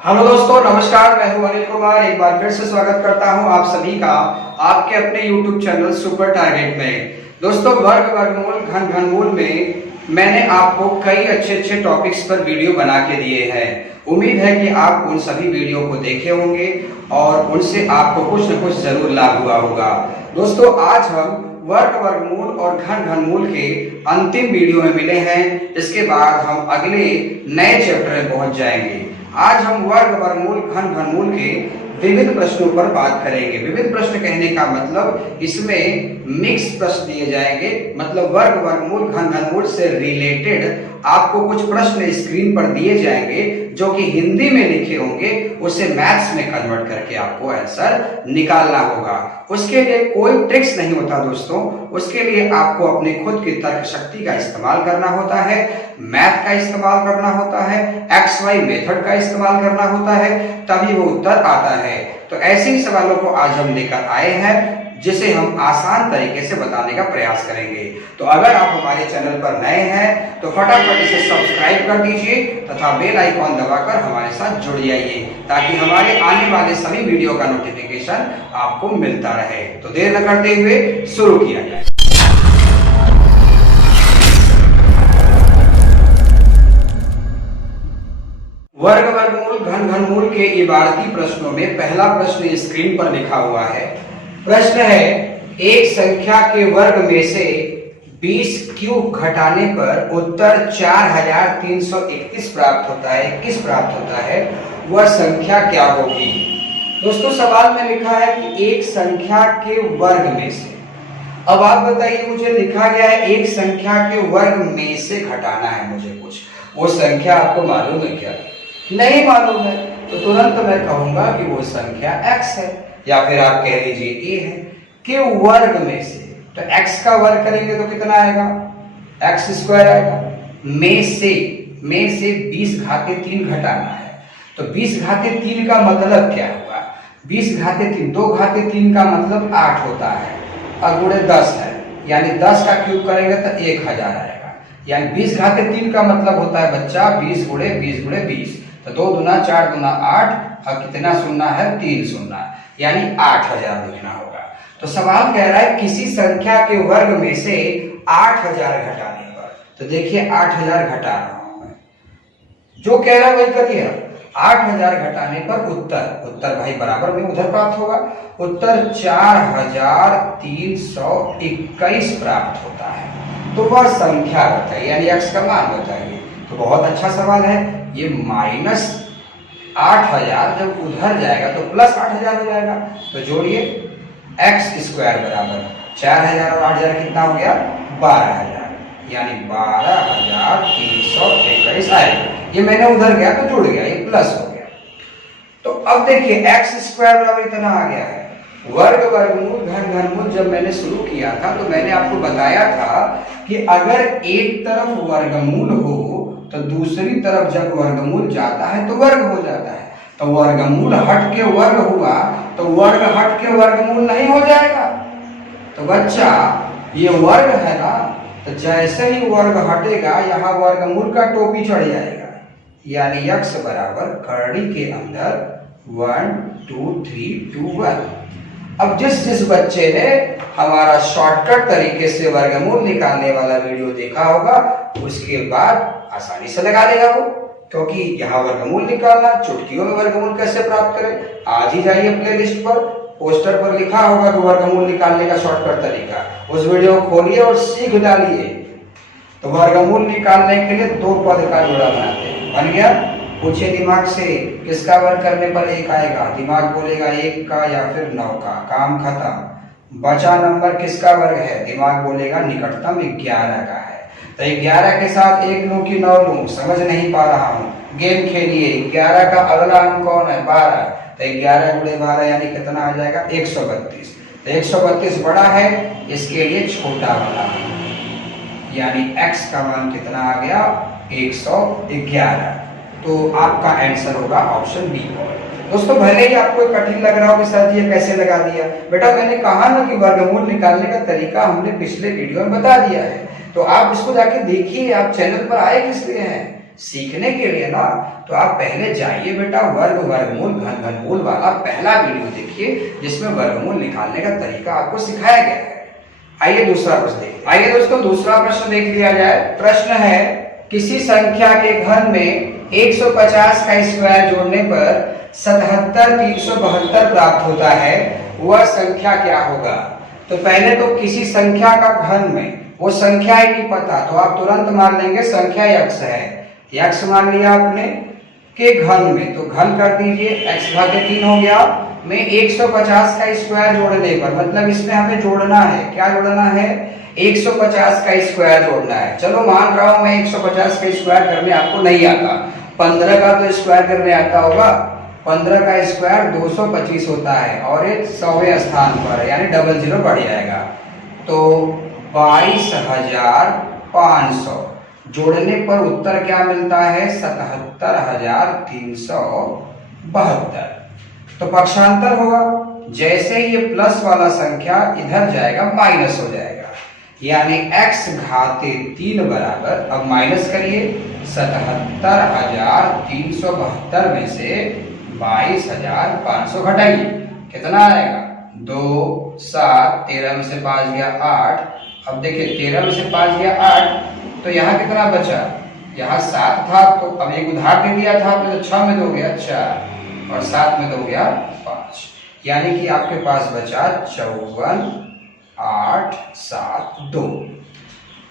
Hello दोस्तों, नमस्कार। मैं हूं अनिल कुमार। एक बार फिर से स्वागत करता हूं आप सभी का आपके अपने YouTube चैनल सुपर टारगेट में। दोस्तों, वर्ग वर्गमूल घन घनमूल में मैंने आपको कई अच्छे टॉपिक्स पर वीडियो बना के दिए हैं। उम्मीद है कि आप उन सभी वीडियो को देखे होंगे और उनसे आपको कुछ न कुछ जरूर लाभ हुआ होगा। दोस्तों, आज हम वर्ग वर्गमूल और घन घनमूल के अंतिम वीडियो में मिले हैं। इसके बाद हम अगले नए चैप्टर में पहुंच जाएंगे। आज हम वर्ग वर्गमूल घन घनमूल के विविध प्रश्नों पर बात करेंगे। विविध प्रश्न कहने का मतलब इसमें मिक्स प्रश्न दिए जाएंगे, मतलब वर्ग वर्गमूल घन घनमूल से रिलेटेड आपको कुछ प्रश्न स्क्रीन पर दिए जाएंगे जो कि हिंदी में लिखे होंगे, उसे मैथ्स में कन्वर्ट करके आपको आंसर निकालना होगा। उसके लिए कोई ट्रिक्स नहीं होता दोस्तों, उसके लिए आपको अपनी खुद की तर्क शक्ति का इस्तेमाल करना होता है, मैथ का इस्तेमाल करना होता है, XY मेथड का इस्तेमाल करना होता है, तभी वो उत्तर आता है। तो ऐसे ही सवालों को आज हम लेकर आए हैं जिसे हम आसान तरीके से बताने का प्रयास करेंगे। तो अगर आप हमारे चैनल पर नए हैं तो फटाफट इसे सब्सक्राइब कर दीजिए तथा बेल आइकॉन दबाकर हमारे साथ जुड़ जाइए ताकि हमारे आने वाले सभी वीडियो का नोटिफिकेशन आपको मिलता रहे। तो देर न करते हुए शुरू किया जाए। वर्ग वर्गमूल घन घनमूल के इबारती प्रश्नों में पहला प्रश्न स्क्रीन पर लिखा हुआ है। प्रश्न है, एक संख्या के वर्ग में से 20 क्यूब घटाने पर उत्तर 4331 प्राप्त होता है। 21 प्राप्त होता है, वह संख्या क्या होगी? दोस्तों, सवाल में लिखा है कि एक संख्या के वर्ग में से। अब आप बताइए, मुझे लिखा गया है एक संख्या के वर्ग में से घटाना है मुझे कुछ। वो संख्या आपको मालूम है क्या? नहीं मालूम है तो तुरंत मैं कहूंगा कि वो संख्या x है, या फिर आप कह लीजिए a है। के वर्ग में से, तो x का वर्ग करेंगे तो कितना आएगा? x स्क्वायर आएगा। में से 20 घाते 3 घटाना है, तो 20 घाते 3 का मतलब क्या हुआ? 20 घाते 3, 2 घाते 3 का मतलब 8 होता है और गुणे 10 है, यानी 10 का क्यूब करेंगे तो 1000 आएगा। यानी 20 घाते 3 का मतलब होता है बच्चा 20 गुणे 20 गुणे 20, तो 2 दूना 4 दूना 8 और कितना शून्य है? 3 शून्य, यानी 8000 लिखना होगा। तो सवाल कह रहा है किसी संख्या के वर्ग में से 8000 घटाने पर। तो देखिए 8000 घटा रहा हूं मैं, जो कह रहा है वही करिए। 8000 घटाने पर उत्तर भाई बराबर में उधर प्राप्त होगा। उत्तर 4321 प्राप्त होता है। तो वह संख्या बताइए, यानी x का मान बताइए। तो बहुत अच्छा सवाल है ये। माइनस 8000 जब उधर जाएगा तो प्लस 8000 हो जाएगा, तो जोड़िए x स्क्वायर बराबर 4000 और 8000 कितना हो गया? 12000, यानी 12321 आएगा। ये मैंने उधर गया तो जुड़ गया, ये प्लस हो गया। तो अब देखिए x स्क्वायर बराबर इतना आ गया है। वर्ग वर्गमूल घन घनमूल जब मैंने शुरू किया था तो मैंने आपको बताया था कि अगर एक तरफ वर्गमूल हो तो दूसरी तरफ जब वर्गमूल जाता है तो वर्ग हो जाता है। तो वर्गमूल हट के वर्ग हुआ तो वर्ग हट के वर्गमूल नहीं हो जाएगा। तो बच्चा ये वर्ग है ना, तो जैसे ही वर्ग हटेगा यहाँ वर्गमूल का टोपी चढ़ जाएगा, यानी x बराबर करड़ी के अंदर 1 2 3 2 1। अब जिस बच्चे ने हमारा शॉर्टकट तरीके से वर्गमूल निकालने वाला वीडियो देखा होगा उसके बाद आसानी से लगा देगा वो, क्योंकि यहाँ वर्गमूल निकालना, चुटकियों में वर्गमूल कैसे प्राप्त करें। आज ही जाइए प्लेलिस्ट पर, पोस्टर पर लिखा होगा कि वर्गमूल निकालने का शॉर्टकट तरीका, उस वीडियो को खोलिए और सीख डालिए। तो वर्गमूल निकालने के लिए 2 पद का जोड़ा बनाते हैं। बन गया? पूछिए दिमाग से, किसका वर्ग करने पर 1 आएगा? दिमाग बोलेगा 1 का या फिर 9 का, काम खत्म। बचा नंबर किसका वर्ग है? दिमाग बोलेगा निकटतम 11 का है। तो 11 के साथ 1 लूं कि 9 लूं, समझ नहीं पा रहा हूं। गेम खेलिए। 11 का अगला अंक कौन है? 12। तो 11 गुणे 12 यानी कितना आ जाएगा? 132। तो 132 बड़ा है, इसके लिए छोटा वाला, यानी x का मान कितना आ गया? 111। तो आपका आंसर होगा ऑप्शन बी। दोस्तों, भले ही आपको कठिन लग रहा हो कि सर जी ये कैसे लगा दिया, बेटा मैंने कहा ना कि वर्गमूल निकालने का तरीका हमने पिछले वीडियो में बता दिया है, तो आप इसको जाके देखिए। आप चैनल पर आए किस लिए हैं? सीखने के लिए ना तो आप पहले जाइए बेटा वर्ग वर्गमूल घन घनमूल वाला पहला वीडियो देखिए, जिसमें वर्गमूल निकालने का तरीका आपको सिखाया गया है। आइए दूसरा प्रश्न देखिए। आइए दोस्तों दूसरा प्रश्न देख लिया जाए। प्रश्न है, किसी संख्या के घन में 150 का स्क्वायर जोड़ने पर 77,372 प्राप्त होता है, वह संख्या क्या होगा? तो पहले तो किसी संख्या का घन में, वो संख्या ही नहीं पता तो आप तुरंत मान लेंगे संख्या x है, x मान लिया आपने के घन में, तो घन कर दीजिए, x भागे 3 हो गया। में 150 का स्क्वायर जोड़ने पर, मतलब इसमें हमें जोड़ना है, क्या जोड़ना है? 150 का स्क्वायर जोड़ना है। चलो मान रहा हूं मैं 150 का स्क्वायर करने आपको नहीं आता, 15 का तो स्क्वायर करने आता होगा। 15 का स्क्वायर 225 होता है और एक 100वें स्थान पर यानी डबल जीरो बढ़ जाएगा, तो 22,500 जोड़ने पर उत्तर क्या मिलता है? 77,372। तो पक्षांतर होगा, जैसे ही ये प्लस वाला संख्या इधर जाएगा माइनस हो जाएगा, यानी x घाते 3 बराबर, अब माइनस करिए, 77,372 में से 22,500 घटाइए, कितना आएगा? 2 7 13 में से 5 गया 8। अब देखिए 13 में से 5 गया 8, तो यहाँ कितना बचा? यहाँ 7 था, तो अब एक उधार दे दिया था आपने, तो 6 में 2 गया 4 और 7 में 2 गया 5, यानी कि आपके पास बचा 54, 8, 7, 2।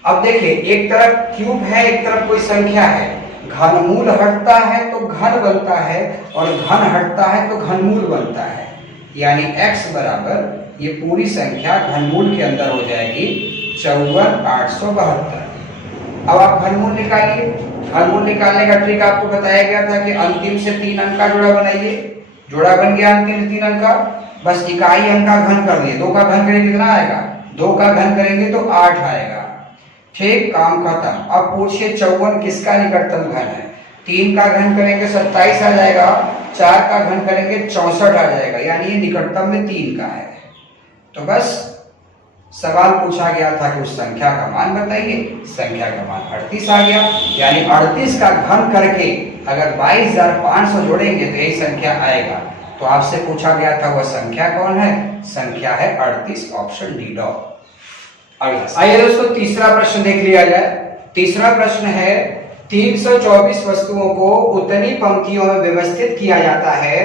अब देखिए एक तरफ क्यूब है, एक तरफ कोई संख्या है, घनमूल हटता है तो घन बनता है और घन हटता है तो घनमूल बनता है, यानी x बराबर ये पूरी संख्या घनमूल के अंदर हो जाएगी 54,872। अब आप घनमूल निकालिए। घनमूल निकालने का ट्रिक आपको बताया गया था कि अंतिम से 3 अंक का जोड़ा बनाइए, जोड़ा बन गया अंतिम से 3 अंक का, बस इकाई अंक का घन कर दिए। 2 का घन करेंगे कितना आएगा? 2 का घन करेंगे तो 8 आएगा, ठीक, काम खत्म। अब पूछिए 54 किसका निकटतम घन है? 3 का घन करेंगे 27 आ जाएगा, 4 का घन करेंगे 64 आ जाएगा, यानी ये निकटतम में 3 का है। तो बस सवाल पूछा गया था कि उस संख्या का मान बताइए, संख्या का मान 38 आ गया, यानी 38 का घन करके अगर 22,500 जोड़ेंगे तो यही संख्या आएगा। तो आपसे पूछा गया था वह संख्या कौन है? संख्या है 38, ऑप्शन डी डॉट। आइए दोस्तों तीसरा प्रश्न देख लिया जाए। तीसरा प्रश्न है, 324 वस्तुओं को उतनी पंक्तियों में व्यवस्थित किया जाता है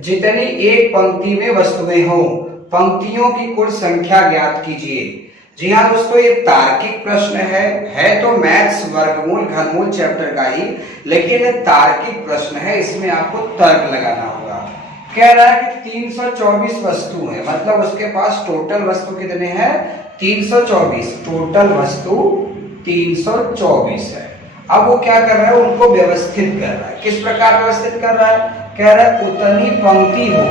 जितनी एक पंक्ति में वस्तुएं हो, पंक्तियों की कुल संख्या ज्ञात कीजिए। जी हाँ दोस्तों, ये तार्किक प्रश्न है तो मैथ्स वर्गमूल घनमूल चैप्टर का ही, लेकिन ये तार्किक प्रश्न है, इसमें आपको तर्क लगाना होगा। कह रहा है कि 324 वस्तु है, मतलब उसके पास टोटल वस्तु कितने हैं? 324, टोटल वस्तु 324 है। अब वो क्या कर रहा है? उनको व्यवस्थित कर रहा है। किस प्रकार व्यवस्थित कर रहा है? कह रहा है उतनी पंक्ति हो,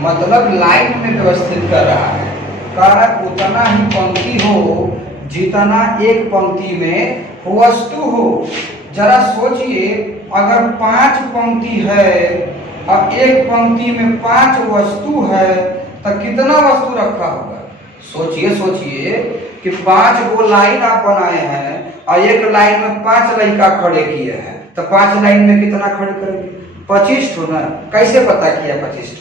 मतलब लाइन में व्यवस्थित कर रहा है। कह रहा है उतना ही पंक्ति हो जितना एक पंक्ति में वस्तु हो। जरा सोचिए, अगर 5 पंक्ति है और एक पंक्ति में 5 वस्तु है तो कितना वस्तु रखा होगा? सोचिए कि 5 गो लाइन आप बनाए हैं और एक लाइन में 5 लड़का खड़े किए हैं, तो 5 लाइन में कितना खड़े करेंगे? 25 ठो ना। कैसे पता किया 25 ठो?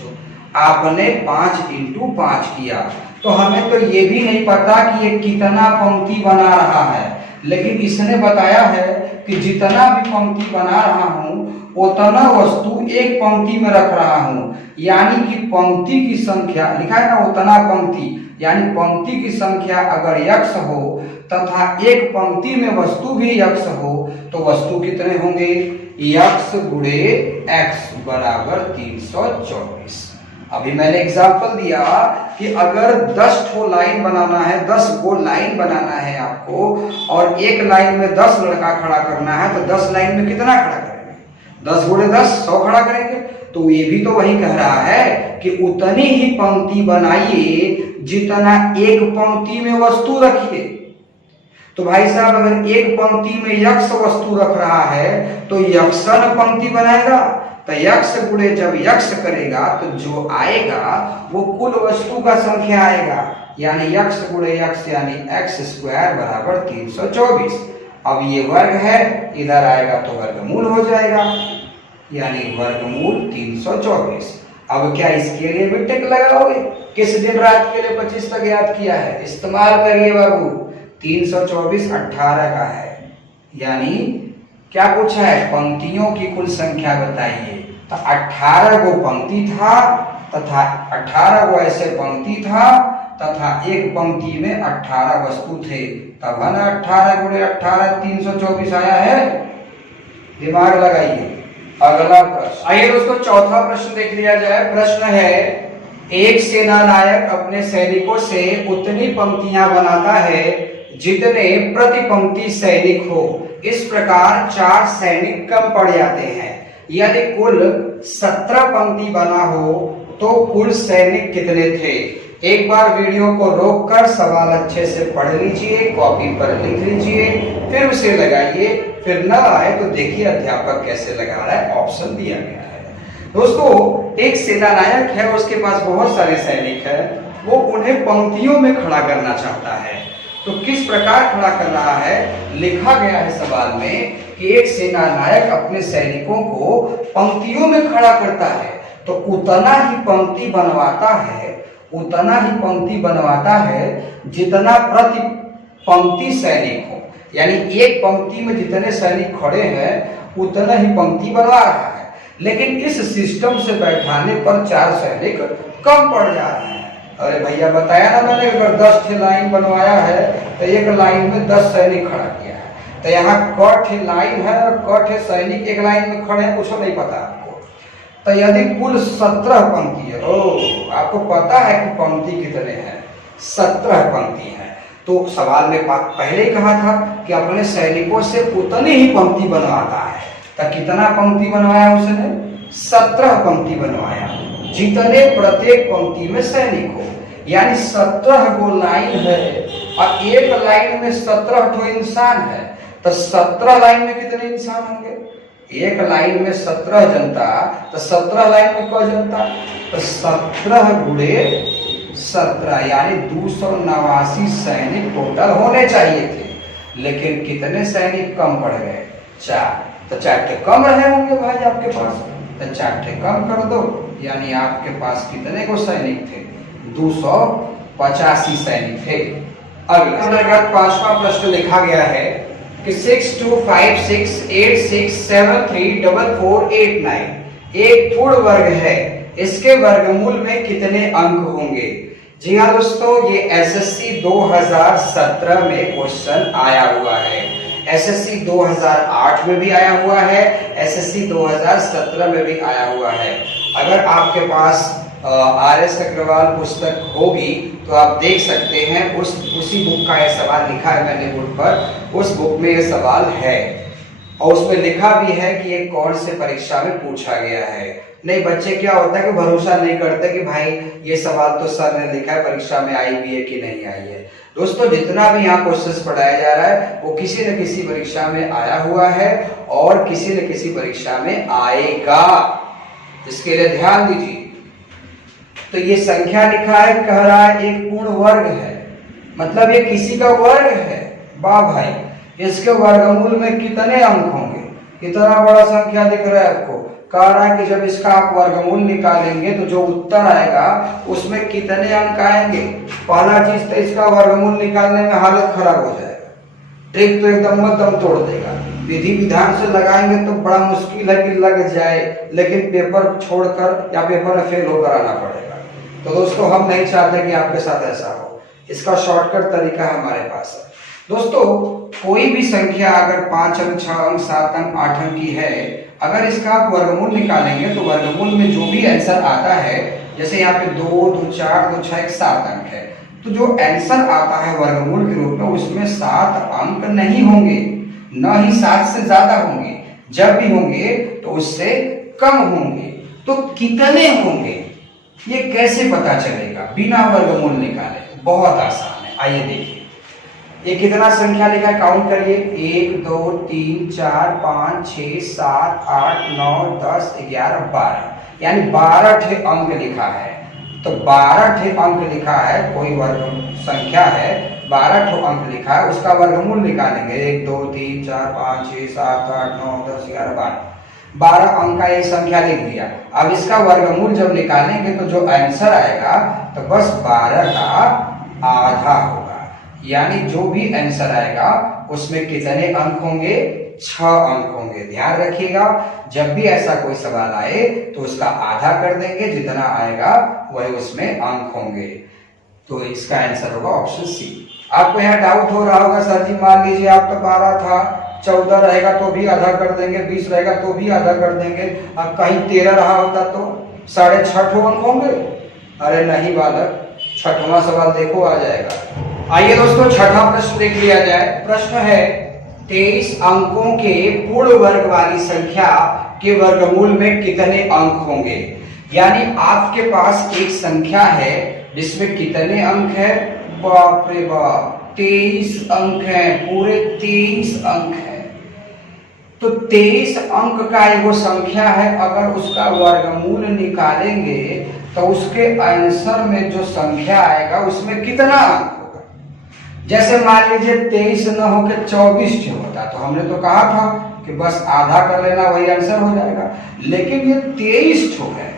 आपने 5 × 5 किया, तो हमें तो ये भी नहीं पता कि ये कितना पंक्ति बना रहा है, लेकिन इसने बताया है कि जितना भी पंक्ति बना रहा हूं उतना वस्तु एक पंक्ति में रख रहा हूं, यानी कि पंक्ति की संख्या लिखा है ना, उतना पंक्ति, यानी पंक्ति की संख्या अगर x हो तथा एक पंक्ति में वस्तु भी x हो तो वस्तु कितने होंगे? x गुणे x बराबर 324। अभी मैंने एग्जांपल दिया कि अगर 10 ठो लाइन बनाना है, 10 गो लाइन बनाना है आपको, और एक लाइन में 10 लड़का खड़ा करना है, तो 10 लाइन में कितना खड़ा करेंगे? 10 गुणे 10 100 खड़ा करेंगे। तो ये भी तो वही कह रहा है कि उतनी ही पंक्ति बनाइए जितना एक पंक्ति में वस्तु रखिए। तो भाई साहब, अगर एक पंक्ति में x वस्तु रख रहा है तो यक्षन पंक्ति बनाएगा, तो x गुणे जब x करेगा तो जो आएगा वो कुल वस्तु का संख्या आएगा, यानी x गुणे x यानी x² बराबर 324। अब ये वर्ग है, इधर आएगा तो वर्गमूल हो जाएगा, यानी वर्गमूल 324। अब क्या इसके लिए भी टिक लगाओगे? किस दिन रात के लिए 25 तक याद किया है? इस्तेमाल करिए बाबू। 324 18 का है, यानी क्या पूछा है? पंक्तियों की कुल संख्या बताइए। तो 18 को पंक्ति था तथा 18 को ऐसे पंक्ति था तथा एक पंक्ति में 18 वस्तु थे, तब है ना 18 गुणे 18 324 आया है। दिमाग लगाइए। अगला प्रश्न, आइए दोस्तों चौथा प्रश्न देख लिया जाए। प्रश्न है, एक सेनानायक अपने सैनिकों से उतनी पंक्तियां बनाता है जितने प्रति पंक्ति सैनिक हो। इस प्रकार 4 सैनिक कम पड़ जाते हैं। यदि कुल 17 पंक्ति बना हो तो कुल सैनिक कितने थे? एक बार वीडियो को रोककर सवाल अच्छे से पढ़ लीजिए, कॉपी पर लिख लीजिए, फिर उसे लगाइए। फिर न आए तो देखिए अध्यापक कैसे लगा रहा है, ऑप्शन दिया गया है। दोस्तों, एक सेनानायक है, उसके पास बहुत सारे सैनिक है, वो उन्हें पंक्तियों में खड़ा करना चाहता है। तो किस प्रकार खड़ा कर रहा है? लिखा गया है सवाल में कि एक सेनानायक अपने सैनिकों को पंक्तियों में खड़ा करता है, तो उतना ही पंक्ति बनवाता है जितना प्रति पंक्ति सैनिक हो। यानी एक पंक्ति में जितने सैनिक खड़े हैं उतना ही पंक्ति बनवा रहा है। लेकिन इस सिस्टम से बैठाने पर 4 सैनिक कम पड़ जा रहे हैं। अरे भैया बताया ना मैंने, अगर 10 लाइन बनवाया है तो एक लाइन में 10 सैनिक खड़ा किया है, तो यहाँ क लाइन है और क सैनिक एक लाइन में खड़े हैं, कुछ नहीं पता आपको। तो यदि कुल 17 पंक्ति है, आपको पता है कि पंक्ति कितने हैं? 17 पंक्ति है। तो सवाल में पहले ही कहा था कि अपने सैनिकों से उतनी ही पंक्ति बनवाता है। तो कितना पंक्ति बनवाया उसने? 17 पंक्ति बनवाया, जितने प्रत्येक पंक्ति में सैनिक हो। यानी 17 को लाइन है और एक लाइन में 17 ठो इंसान है, तो 17 लाइन में कितने इंसान होंगे? एक लाइन में 17 जनता, तो 17 लाइन में कौन जनता? तो 17 गुणे 17 यानी 289 सैनिक टोटल होने चाहिए थे। लेकिन कितने सैनिक कम पड़ गए? 4। तो 4 के कम रहे होंगे भाई आपके पास, तो 4 के कम कर दो, यानी आपके पास कितने को सैनिक थे? 285 सैनिक थे। अगला 5वां प्रश्न लिखा गया है कि 625686734489 एक पूर्ण वर्ग है, इसके वर्गमूल में कितने अंक होंगे? जी हाँ दोस्तों, ये एसएससी 2017 में क्वेश्चन आया हुआ है। एसएससी 2008 में भी आया हुआ है, एसएससी 2017 में भी आया हुआ है। अगर आपके पास आर.एस. अग्रवाल पुस्तक होगी तो आप देख सकते हैं, उसी बुक का ये सवाल लिखा है मैंने बोर्ड पर, उस बुक में ये सवाल है और उसमें लिखा भी है कि ये कौन से परीक्षा में पूछा गया है। नहीं, बच्चे क्या होता है कि भरोसा नहीं करते कि भाई ये सवाल तो सर ने लिखा है, परीक्षा में आई भी है कि नहीं आई है। दोस्तों, जितना भी यहाँ क्वेश्चन पढ़ाया जा रहा है वो किसी न किसी परीक्षा में आया हुआ है और किसी न किसी परीक्षा में आएगा, इसके लिए ध्यान दीजिए। तो ये संख्या लिखा है, कह रहा है एक पूर्ण वर्ग है, मतलब ये किसी का वर्ग है। वाह भाई, इसके वर्गमूल में कितने अंक होंगे? कितना बड़ा संख्या दिख रहा है आपको? कह रहा है कि जब इसका आप वर्गमूल निकालेंगे तो जो उत्तर आएगा उसमें कितने अंक आएंगे। पहला चीज तो इसका वर्गमूल निकालने में हालत खराब हो जाएगा, ट्रिक तो एकदम दम तोड़ देगा। विधि विधान से लगाएंगे तो बड़ा मुश्किल है कि लग जाए, लेकिन पेपर छोड़कर या पेपर में फेल होकर आना पड़ेगा। तो दोस्तों, हम नहीं चाहते कि आपके साथ ऐसा हो, इसका शॉर्टकट तरीका हमारे पास है। दोस्तों, कोई भी संख्या अगर 5 अंक, 6 अंक, 7 अंक, 8 अंक की है, अगर इसका आप वर्गमूल निकालेंगे तो वर्गमूल में जो भी आंसर आता है, जैसे यहाँ पे 2, 2, 4, 2, 6, 7 अंक है, तो जो आंसर आता है वर्गमूल के रूप में उसमें 7 अंक नहीं होंगे, न ही 7 से ज्यादा होंगे। जब भी होंगे तो उससे कम होंगे। तो कितने होंगे ये कैसे पता चलेगा बिना वर्गमूल निकाले? बहुत आसान है, आइए देखिए। ये कितना संख्या लिखा है, काउंट करिए। 1, 2, 3, 4, 5, 6, 7, 8, 9, 10, 11, 12, यानी 12 ठे अंक लिखा है। तो 12 ठे अंक लिखा है, कोई वर्ग संख्या है, 12 ठो अंक लिखा है, उसका वर्गमूल निकालेंगे। 1 2 3 4 5 6 7 8 9 10 11 12 अंक का एक संख्या लिख दिया। अब इसका वर्गमूल जब निकालेंगे तो जो आंसर आएगा तो बस 12 का आधा होगा, यानी जो भी आंसर आएगा उसमें कितने अंक होंगे? 6 अंक होंगे। ध्यान रखिएगा, जब भी ऐसा कोई सवाल आए तो उसका आधा कर देंगे, जितना आएगा वही उसमें अंक होंगे। तो इसका आंसर होगा ऑप्शन सी। आपको यहाँ डाउट हो रहा होगा, सर जी मान लीजिए आप तो 12 था, 14 रहेगा तो भी आधा कर देंगे, 20 रहेगा तो भी आधा कर देंगे, अब कहीं 13 रहा होता तो 6.5 अंक होंगे। अरे नहीं बालक, छठवां सवाल देखो आ जाएगा। आइए दोस्तों छठा प्रश्न देख लिया जाए। प्रश्न है 23 अंकों के पूर्ण वर्ग वाली संख्या के वर्गमूल में कितने अंक होंगे? यानी आपके पास एक संख्या है जिसमें कितने अंक है? बाप रे बाप, 23 अंक हैं, पूरे 23 अंक हैं। तो 23 अंक का वो संख्या है, अगर उसका वर्गमूल निकालेंगे तो उसके आंसर में जो संख्या आएगा उसमें कितना अंक होगा? जैसे मान लीजिए 23 न होकर 24 होता तो हमने तो कहा था कि बस आधा कर लेना वही आंसर हो जाएगा, लेकिन ये 23 है।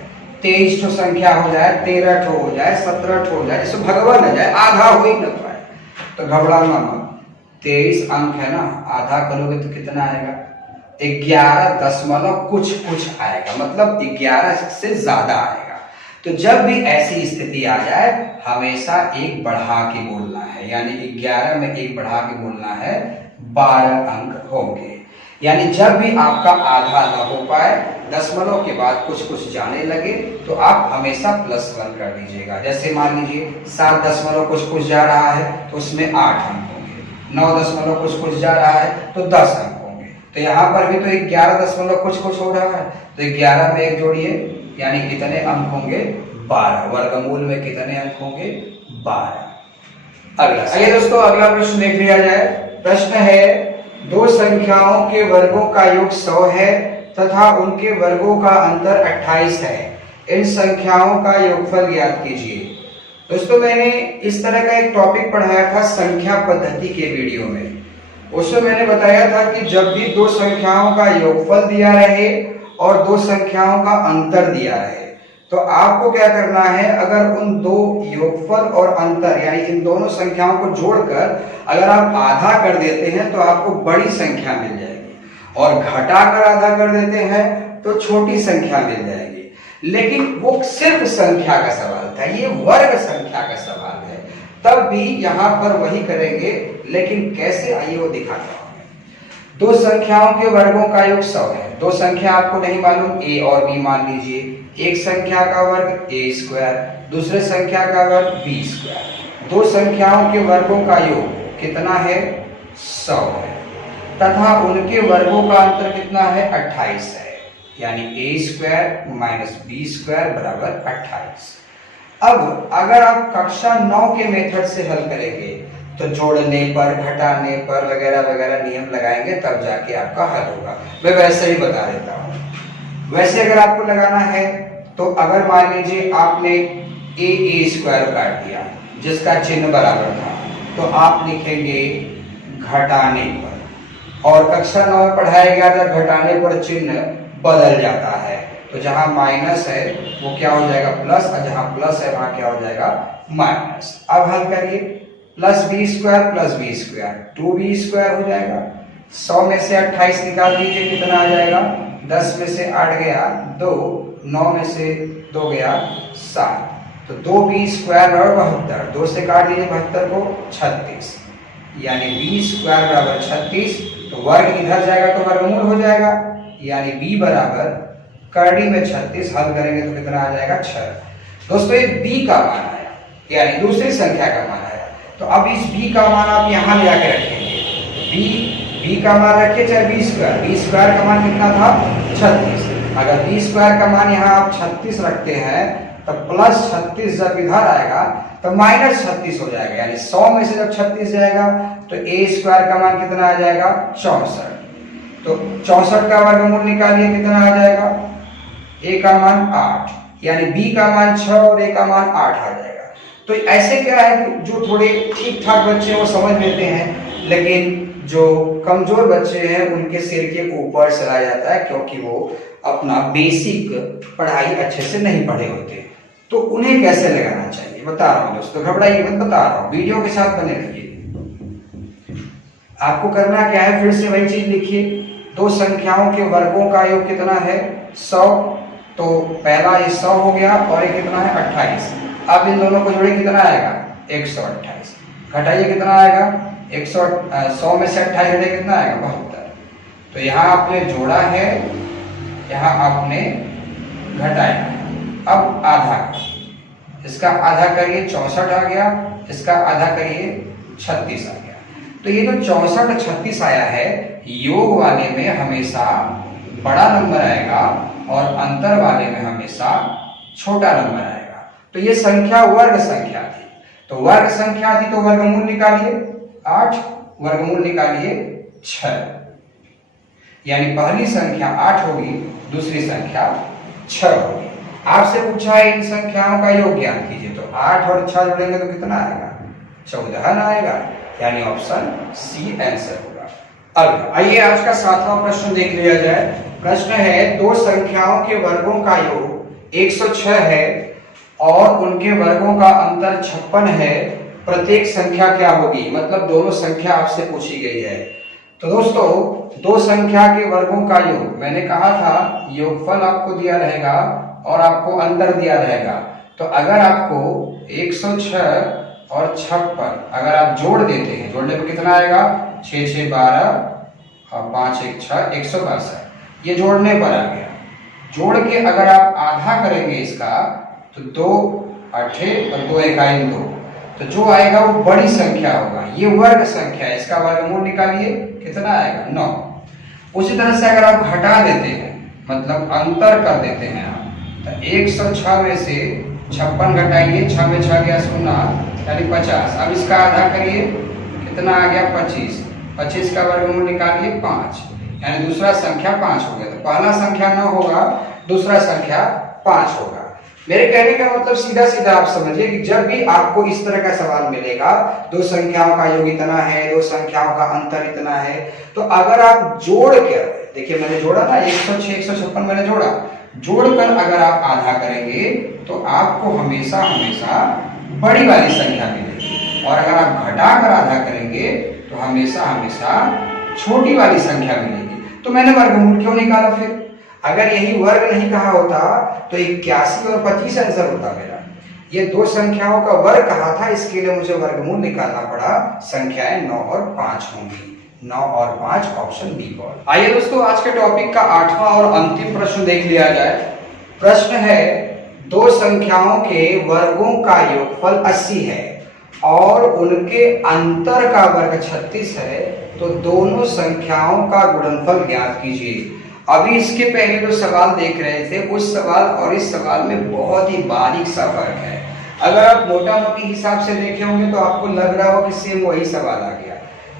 23 ठो संख्या हो जाए, 13 ठो हो जाए, 17 ठो हो जाए, इससे भगवान न जाए, आधा हो ही न पाए तो घबराना मत। 23 अंक है ना, आधा करोगे तो कितना आएगा? 11 दशमलव कुछ आएगा, मतलब 11 से ज्यादा आएगा। तो जब भी ऐसी स्थिति आ जाए हमेशा एक बढ़ा के बोलना है, यानी 11 में एक बढ़ा के बोलना है, 12 अंक होंगे। यानी जब भी आपका आधा न हो पाए, दशमलव के बाद कुछ जाने लगे तो आप हमेशा +1 कर दीजिएगा। जैसे मान लीजिए 7 दशमलव कुछ जा रहा है तो उसमें 8 अंक होंगे, 9 दशमलव कुछ जा रहा है तो 10 अंक होंगे। तो यहाँ पर भी तो 11 दशमलव कुछ हो रहा है, तो 11 में एक जोड़िए, यानी कितने अंक होंगे? 12। वर्गमूल में कितने अंक होंगे? 12। अगला, आइए दोस्तों अगला प्रश्न देख लिया जाए। प्रश्न है 2 संख्याओं के वर्गों का योग 100 है तथा उनके वर्गों का अंतर 28 है, इन संख्याओं का योगफल ज्ञात कीजिए। दोस्तों मैंने इस तरह का एक टॉपिक पढ़ाया था संख्या पद्धति के वीडियो में। उसमें मैंने बताया था कि जब भी 2 संख्याओं का योगफल दिया रहे और 2 संख्याओं का अंतर दिया रहे तो आपको क्या करना है, अगर उन 2 योगफल और अंतर यानी इन दोनों संख्याओं को जोड़कर अगर आप आधा कर देते हैं तो आपको बड़ी संख्या मिल जाएगी, और घटाकर आधा कर देते हैं तो छोटी संख्या मिल जाएगी। लेकिन वो सिर्फ संख्या का सवाल था, ये वर्ग संख्या का सवाल है, तब भी यहाँ पर वही करेंगे, लेकिन कैसे आइए वो दिखाता हूँ। 2 संख्याओं के वर्गों का योग 100 है। 2 संख्या आपको नहीं मालूम, a और b मान लीजिए। एक संख्या का वर्ग a², दूसरे संख्या का वर्ग b²। 2 संख्याओं के वर्गों का योग कितना है? 100 है, तथा उनके वर्गों का अंतर कितना है? 28 है, यानी a² - b² बराबर 28। अब अगर आप कक्षा 9 के मेथड से हल करेंगे तो जोड़ने पर, घटाने पर वगैरह वगैरह नियम लगाएंगे, तब जाके आपका हल होगा। मैं वैसे ही बता देता हूँ। वैसे अगर आपको लगाना है तो अगर मान लीजिए आपने a² काट दिया जिसका चिन्ह बराबर था, तो आप लिखेंगे घटाने पर, और कक्षा 9 में पढ़ाया गया था घटाने पर चिन्ह बदल जाता है, तो जहां माइनस है वो क्या हो जाएगा? प्लस, और जहां प्लस है वहां क्या हो जाएगा? माइनस। अब हल करिए, +b² 2b² हो जाएगा। 100 में से 28 निकाल दीजिए, कितना आ जाएगा? 10 में से 8 गया 2, 9 में से 2 गया 7, तो 2b² और 72, 2 से काट दीजिए 72 को, 36, यानी b² बराबर 36। तो वर्ग इधर जाएगा तो वर्गमूल हो जाएगा, यानी b बराबर करड़ी में 36, हल करेंगे तो कितना आ जाएगा? 6। दोस्तों ये b का मान आया, यानी दूसरी संख्या का मान आया। तो अब इस b का मान आप यहाँ ले आके रखेंगे। b का मान रखिए चाहे b² का मान कितना था? 36। अगर b² का मान यहाँ आप 36 रखते हैं तो +36 जब इधर आएगा तो -36 हो जाएगा, यानी 100 में से जब 36 जाएगा तो a² का मान कितना आ जाएगा? 64। तो 64 का वर्गमूल निकालिए, कितना आ जाएगा? a का मान 8, यानी b का मान 6 और a का मान 8 आ जाएगा। तो ऐसे क्या है कि जो थोड़े ठीक ठाक बच्चे हैं वो समझ लेते हैं, लेकिन जो कमजोर बच्चे हैं उनके सिर के ऊपर चला जाता है, क्योंकि वो अपना बेसिक पढ़ाई अच्छे से नहीं पढ़े होते। तो उन्हें कैसे लगाना चाहिए बता रहा हूँ दोस्तों, घबराइए मत, बता रहा हूँ, वीडियो के साथ बने रहिए। आपको करना क्या है, फिर से वही चीज लिखिए। दो संख्याओं के वर्गों का योग कितना है 100, तो पहला ये 100 हो गया और ये कितना है 28। अब इन दोनों को जोड़े कितना आएगा 128। घटाइए कितना आएगा 100 में से 28 घटे कितना आएगा 72। तो यहाँ आपने जोड़ा है, यहाँ आपने घटाया। अब आधा, इसका आधा करिए 64 आ गया, इसका आधा करिए 36 आ गया। तो ये जो 64 और 36 आया है, योग वाले में हमेशा बड़ा नंबर आएगा और अंतर वाले में हमेशा छोटा नंबर आएगा। तो ये संख्या वर्ग संख्या थी, तो वर्ग संख्या थी तो वर्गमूल निकालिए 8, वर्गमूल निकालिए 6, यानी पहली संख्या 8 होगी, दूसरी संख्या 6 होगी। आपसे पूछा है इन संख्याओं का योग ज्ञात कीजिए, तो 8 और 6 जोड़ेंगे तो कितना आएगा 14 आएगा, यानी ऑप्शन सी आंसर होगा। अब आइए आज का 7वां प्रश्न देख लिया जाए। प्रश्न है दो संख्याओं के वर्गों का योग 106 है और उनके वर्गों का अंतर 56 है, प्रत्येक संख्या क्या होगी, मतलब दोनों संख्या आपसे पूछी गई है। तो दोस्तों दो संख्या के वर्गों का योग, मैंने कहा था योगफल आपको दिया रहेगा और आपको अंतर दिया रहेगा। तो अगर आपको 106 और 56 अगर आप जोड़ देते हैं, जोड़ने पर कितना आएगा 6 6 12 और 5 1 6 162, ये जोड़ने पर आ गया। जोड़ के अगर आप आधा करेंगे इसका तो 2 8 और 2 1 2, तो जो आएगा वो बड़ी संख्या होगा, ये वर्ग संख्या है, इसका वर्गमूल निकालिए कितना आएगा 9। उसी तरह से अगर आप घटा देते हैं, मतलब अंतर कर देते हैं आप, तो 106 में से 56 घटाइए, 6 में 6 गया 0 यानी 50। अब इसका आधा करिए कितना आ गया 25, 25 का वर्गमूल निकालिए 5, यानी दूसरा संख्या 5 हो गया। तो पहला संख्या 9 होगा, दूसरा संख्या 5 होगा। मेरे कहने का मतलब सीधा सीधा आप समझिए कि जब भी आपको इस तरह का सवाल मिलेगा, दो संख्याओं का योग इतना है, दो संख्याओं का अंतर इतना है, तो अगर आप जोड़ कर, देखिए मैंने जोड़ा ना 106 156 मैंने जोड़ा, जोड़कर अगर आप आधा करेंगे तो आपको हमेशा हमेशा बड़ी वाली संख्या मिलेगी, और अगर आप घटाकर आधा करेंगे तो हमेशा हमेशा छोटी वाली संख्या मिलेगी। तो मैंने वर्गमूल क्यों निकाला फिर? अगर यही वर्ग नहीं कहा होता तो 81 और 25 आंसर होता मेरा। ये दो संख्याओं का वर्ग कहा था, इसके लिए मुझे वर्गमूल निकालना पड़ा। संख्याएं 9 और 5 होंगी, 9 और 5 ऑप्शन बी पर। आइए दोस्तों आज के टॉपिक का 8वां और अंतिम प्रश्न देख लिया जाए। प्रश्न है दो संख्याओं के वर्गों का योगफल 80 है और उनके अंतर का वर्ग 36 है, तो दोनों संख्याओं का गुणनफल ज्ञात कीजिए। अभी इसके पहले जो सवाल देख रहे थे, उस सवाल और इस सवाल में बहुत ही बारीक सा फर्क है। अगर आप मोटा मोटी हिसाब से देखे होंगे तो आपको लग रहा हो कि सेम वही सवाल आ गया।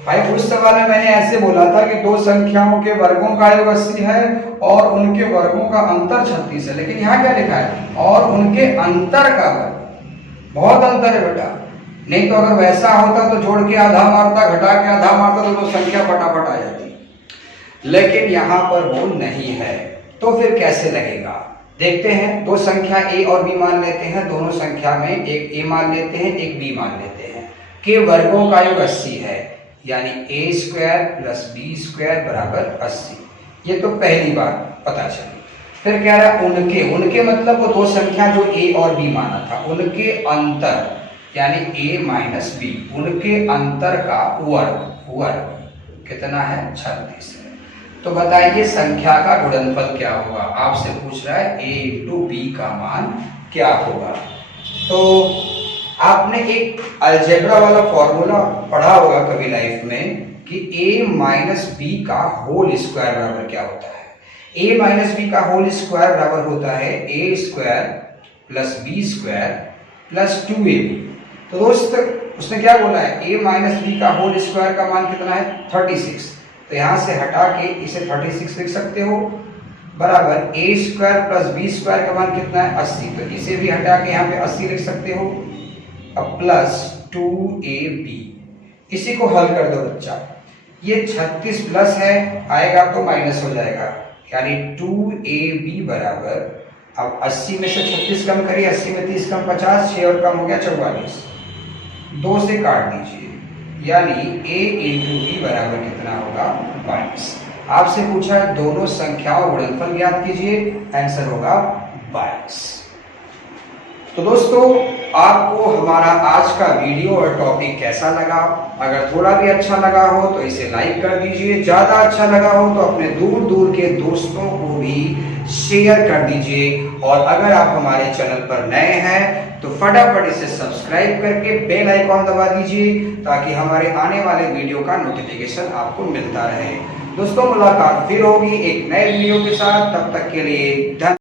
भाई उस सवाल में मैंने ऐसे बोला था कि दो संख्याओं के वर्गों का योग 80 है और उनके वर्गों का अंतर 36 है, लेकिन यहाँ क्या लिखा है और उनके अंतर का वर्ग। बहुत अंतर है बेटा, नहीं तो अगर वैसा होता तो जोड़ के आधा मारता, घटा के आधा मारता तो संख्या फटाफट आ जाती, लेकिन यहाँ पर वो नहीं है। तो फिर कैसे लगेगा देखते हैं। दो संख्या a और b मान लेते हैं, दोनों संख्या में एक a मान लेते हैं, एक b मान लेते हैं, के वर्गों का योग 80 है, यानी a² + b² बराबर 80। ये तो पहली बात पता चली। फिर कह रहा है उनके मतलब वो दो संख्या जो a और b माना था, उनके अंतर यानी a - b, उनके अंतर का वर्ग कितना है 36 है। तो बताइए संख्या का गुणनफल क्या होगा? आपसे पूछ रहा है a × b का मान क्या होगा। तो आपने एक अलजेब्रा वाला फॉर्मूला पढ़ा होगा कभी लाइफ में कि a - b का होल स्क्वायर बराबर क्या होता है। a - b का होल स्क्वायर बराबर होता है a² + b² + 2ab। तो दोस्त उसने क्या बोला है, a - b का होल स्क्वायर का मान कितना है 36। तो यहां से हटा के इसे 36 लिख सकते हो, बराबर a² + b² का मान कितना है 80। तो इसे भी हटा के यहाँ पे 80 लिख सकते हो, अब प्लस 2ab, इसी को हल कर दो बच्चा। ये 36 प्लस है, आएगा तो माइनस हो जाएगा, यानी 2ab बराबर, अब 80 में से 36 कम करिए, 80 में 30 कम 50, 6 और कम हो गया 44, 2 से काट दीजिए, यानी a इंटू बी बराबर कितना होगा 22। आपसे पूछा है दोनों संख्याओं गुणनफल ज्ञात कीजिए, आंसर होगा 22। तो दोस्तों आपको हमारा आज का वीडियो और टॉपिक कैसा लगा? अगर थोड़ा भी अच्छा लगा हो तो इसे लाइक कर दीजिए, ज्यादा अच्छा लगा हो तो अपने दूर दूर के दोस्तों को भी शेयर कर दीजिए, और अगर आप हमारे चैनल पर नए हैं तो फटाफट इसे सब्सक्राइब करके बेल आइकॉन दबा दीजिए, ताकि हमारे आने वाले वीडियो का नोटिफिकेशन आपको मिलता रहे। दोस्तों मुलाकात फिर होगी एक नए वीडियो के साथ, तब तक के लिए धन्यवाद।